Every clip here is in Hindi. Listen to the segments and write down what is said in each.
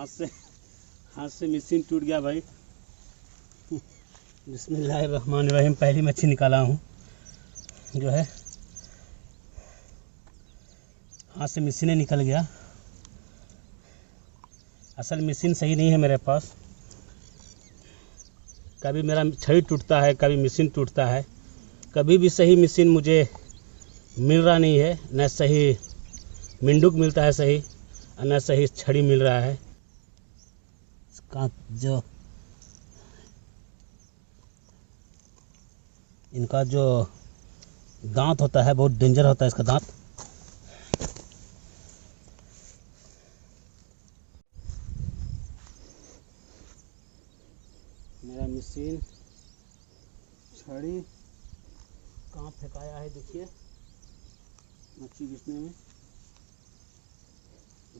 हाथ से मशीन टूट गया भाई। बिस्मिल्लाहिर्रहमानिर्रहीम। पहली मच्छी निकाला हूँ जो है, हाथ से मशीन निकल गया। असल मशीन सही नहीं है मेरे पास। कभी मेरा छड़ी टूटता है, कभी मशीन टूटता है। कभी भी सही मशीन मुझे मिल रहा नहीं है, न सही मिंडुक मिलता है सही, और न सही छड़ी मिल रहा है। इसका जो इनका जो दांत होता है बहुत डेंजर होता है इसका दांत। मेरा मशीन छड़ी कहाँ फेंकाया है देखिए मच्छी घिसने में।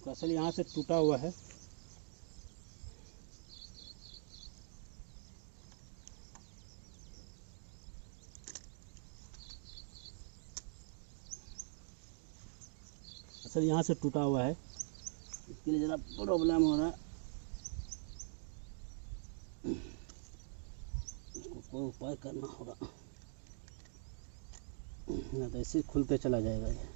तो असल यहाँ से टूटा हुआ है। असल यहाँ से टूटा हुआ है, इसके लिए ज़रा प्रॉब्लम हो रहा है। इसको कोई उपाय करना होगा, नहीं तो ऐसे खुलते चला जाएगा ये।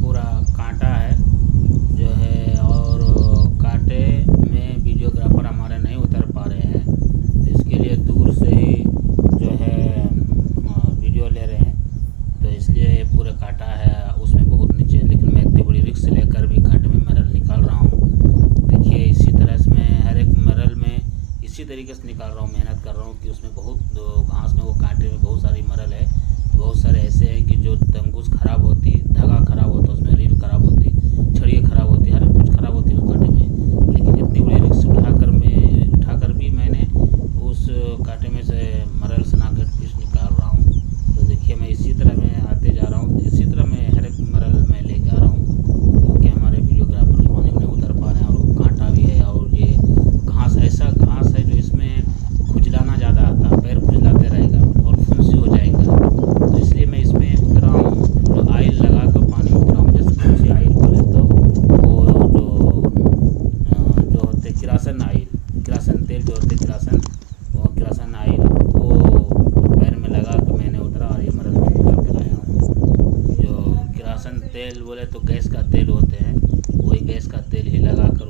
पूरा कांटा है जो है, और कांटे में वीडियोग्राफर हमारे नहीं उतर पा रहे हैं, तो इसके लिए दूर से ही जो है वीडियो ले रहे हैं। तो इसलिए पूरा कांटा है उसमें बहुत नीचे, लेकिन मैं इतनी बड़ी रिस्क लेकर भी कांटे में मरल निकाल रहा हूँ। देखिए इसी तरह से मैं हर एक मरल में इसी तरीके से निकाल रहा हूँ, मेहनत कर रहा हूँ कि उसमें बहुत घास में वो कांटे में बहुत सारी मरल है। बहुत सारे ऐसे हैं कि जो तंगूस खराब होती, धागा खराब होता, उसमें रील खराब होती, छड़ी खराब होती, हर कुछ खराब होती है उस कांटे में। लेकिन इतनी बड़ी रिस्क उठाकर भी मैंने उस कांटे में से मरल स्नैकहेड फिश निकाल रहा हूँ। तो देखिए मैं इसी तरह मैं आते जा रहा हूँ, इसी तरह मैं हर एक मरल में लेके आ रहा हूँ, क्योंकि हमारे वीडियोग्राफर उस पानी में नहीं उतर पा रहे हैं। और वो कांटा भी है, और ये घास ऐसा घास है जो इसमें खुजलाना ज़्यादा आता है, पैर खुजलाते रहेगा और फुंसी हो जाएगा। तो इसलिए मैं इसमें उतरा हूँ, जो आयल लगा कर पानी में उतरा हूँ। जैसे कौन सी आयल बोले तो वो जो होते किरासन आयल, किरासन तेल जो होते किरासन, वो किरासन आयल वो पैर में लगा कर मैंने उतरा और ये मरल में निकाल कर आया हूँ। जो किरासन तेल बोले तो गैस का तेल होते हैं, वही गैस का तेल ही लगा कर